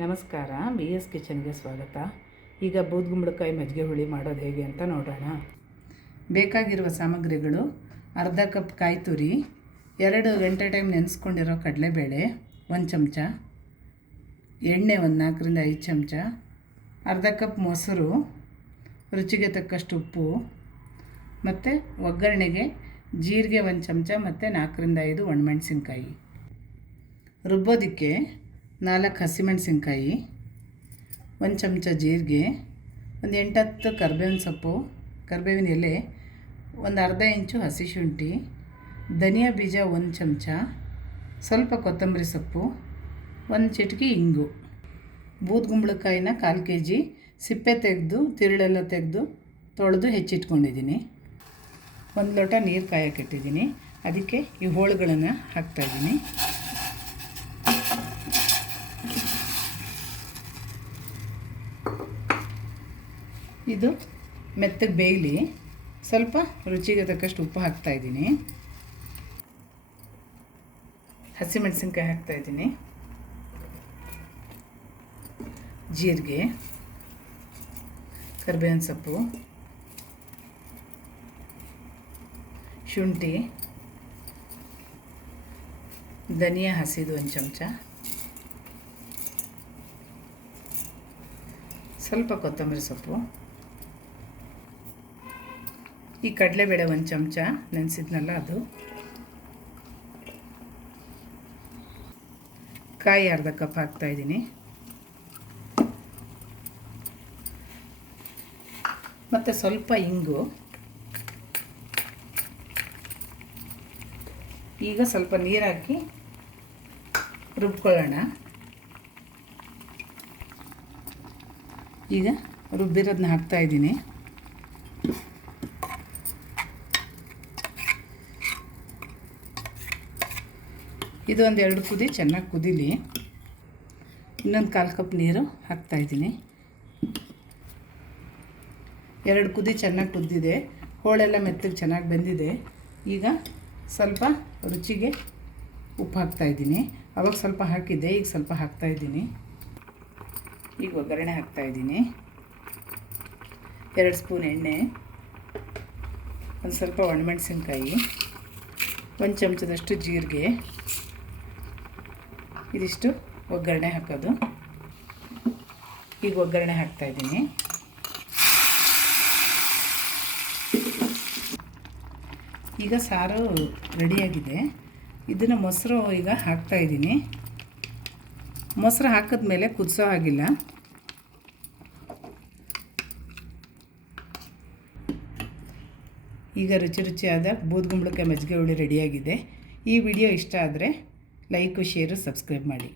ನಮಸ್ಕಾರ B S ಕಿಚನ್ಗೆ ಸ್ವಾಗತ. ಈಗ ಬೂದ್ಗುಂಬಳಕಾಯಿ ಮಜ್ಜಿಗೆ ಹುಳಿ ಮಾಡೋದು ಹೇಗೆ ಅಂತ ನೋಡೋಣ. ಬೇಕಾಗಿರುವ ಸಾಮಗ್ರಿಗಳು, ಅರ್ಧ ಕಪ್ ಕಾಯಿ ತುರಿ, ಎರಡು ಗಂಟೆ ಟೈಮ್ ನೆನೆಸ್ಕೊಂಡಿರೋ ಕಡಲೆಬೇಳೆ, ಒಂದು ಚಮಚ, ಎಣ್ಣೆ ಒಂದು ನಾಲ್ಕರಿಂದ ಐದು ಚಮಚ, ಅರ್ಧ ಕಪ್ ಮೊಸರು, ರುಚಿಗೆ ತಕ್ಕಷ್ಟು ಉಪ್ಪು, ಮತ್ತು ಒಗ್ಗರಣೆಗೆ ಜೀರಿಗೆ ಒಂದು ಚಮಚ ಮತ್ತು ನಾಲ್ಕರಿಂದ ಐದು ಒಣಮೆಣಸಿನ್ಕಾಯಿ. ರುಬ್ಬೋದಕ್ಕೆ ನಾಲ್ಕು ಹಸಿಮೆಣಸಿನ್ಕಾಯಿ ಒಂದು ಚಮಚ ಜೀರಿಗೆ, ಒಂದು ಎಂಟತ್ತು ಕರ್ಬೇವಿನ ಸೊಪ್ಪು, ಕರ್ಬೇವಿನ ಎಲೆ, ಒಂದು ಅರ್ಧ ಇಂಚು ಹಸಿ ಶುಂಠಿ, ಧನಿಯಾ ಬೀಜ ಒಂದು ಚಮಚ, ಸ್ವಲ್ಪ ಕೊತ್ತಂಬರಿ ಸೊಪ್ಪು, ಒಂದು ಚಿಟಿಕೆ ಇಂಗು. ಬೂದ್ಗುಂಬಳಕಾಯಿನ ಕಾಲು ಕೆ ಜಿ ಸಿಪ್ಪೆ ತೆಗೆದು, ತಿರುಳೆಲ್ಲ ತೆಗೆದು ತೊಳೆದು ಹೆಚ್ಚಿಟ್ಕೊಂಡಿದ್ದೀನಿ. ಒಂದು ಲೋಟ ನೀರು ಕಾಯಕ್ಕಿಟ್ಟಿದ್ದೀನಿ ಅದಕ್ಕೆ ಈ ಹೋಳುಗಳನ್ನು ಹಾಕ್ತಾಯಿದ್ದೀನಿ ಇದು ಮೆತ್ತಗೆ ಬೇಯಲಿ. ಸ್ವಲ್ಪ ರುಚಿಗೆ ತಕ್ಕಷ್ಟು ಉಪ್ಪು ಹಾಕ್ತಾಯಿದ್ದೀನಿ ಹಸಿಮೆಣಸಿನ್ಕಾಯಿ ಹಾಕ್ತಾಯಿದ್ದೀನಿ ಜೀರಿಗೆ, ಕರಿಬೇವಿನ ಸೊಪ್ಪು, ಶುಂಠಿ, ಧನಿಯಾ ಹಸಿದು ಒಂದು ಚಮಚ. ಸ್ವಲ್ಪ ಕೊತ್ತಂಬರಿ ಸೊಪ್ಪು. ಈ ಕಡಲೆಬೇಳೆ ಒಂದು ಚಮಚ, ನೆನೆಸಿದ್ನಲ್ಲ ಅದು. ಕಾಯಿ ಅರ್ಧ ಕಪ್ ಹಾಕ್ತಾಯಿದ್ದೀನಿ ಮತ್ತು ಸ್ವಲ್ಪ ಇಂಗು. ಈಗ ಸ್ವಲ್ಪ ನೀರು ಹಾಕಿ ರುಬ್ಕೊಳ್ಳೋಣ. ಈಗ ರುಬ್ಬಿರೋದನ್ನ ಹಾಕ್ತಾಯಿದ್ದೀನಿ ಇದು ಒಂದು ಎರಡು ಕುದಿ, ಚೆನ್ನಾಗಿ ಕುದೀಲಿ. ಇನ್ನೊಂದು ಕಾಲು ಕಪ್ ನೀರು ಹಾಕ್ತಾಯಿದ್ದೀನಿ ಎರಡು ಕುದಿ ಚೆನ್ನಾಗಿ ಕುದ್ದಿದೆ. ಹೋಳೆಲ್ಲ ಮೆತ್ತಗೆ ಚೆನ್ನಾಗಿ ಬೆಂದಿದೆ. ಈಗ ಸ್ವಲ್ಪ ರುಚಿಗೆ ಉಪ್ಪು ಹಾಕ್ತಾಯಿದ್ದೀನಿ ಅವಾಗ ಸ್ವಲ್ಪ ಹಾಕಿದ್ದೆ, ಈಗ ಸ್ವಲ್ಪ ಹಾಕ್ತಾಯಿದ್ದೀನಿ ಈಗ ಒಗ್ಗರಣೆ ಹಾಕ್ತಾಯಿದ್ದೀನಿ ಎರಡು ಸ್ಪೂನ್ ಎಣ್ಣೆ, ಒಂದು ಸ್ವಲ್ಪ ಒಣಮೆಣಸಿನ್ಕಾಯಿ, ಒಂದು ಚಮಚದಷ್ಟು ಜೀರಿಗೆ ಇದಿಷ್ಟು ಒಗ್ಗರಣೆ ಹಾಕೋದು. ಈಗ ಒಗ್ಗರಣೆ ಹಾಕ್ತಾಯಿದ್ದೀನಿ ಈಗ ಸಾರು ರೆಡಿಯಾಗಿದೆ. ಇದನ್ನು ಮೊಸರು ಈಗ ಹಾಕ್ತಾಯಿದ್ದೀನಿ ಮೊಸರು ಹಾಕಿದ್ಮೇಲೆ ಕುದಿಸೋ ಆಗಿಲ್ಲ ಈಗ ರುಚಿ ರುಚಿಯಾದ ಬೂದ್ಗುಂಬಳಕಾಯಿ ಮಜ್ಜಿಗೆ ಹುಳಿ ರೆಡಿಯಾಗಿದೆ. ಈ ವಿಡಿಯೋ ಇಷ್ಟ ಆದರೆ ಲೈಕು ಶೇರು ಸಬ್ಸ್ಕ್ರೈಬ್ ಮಾಡಿ.